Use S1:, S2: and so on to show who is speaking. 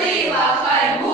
S1: Viva Faimundo!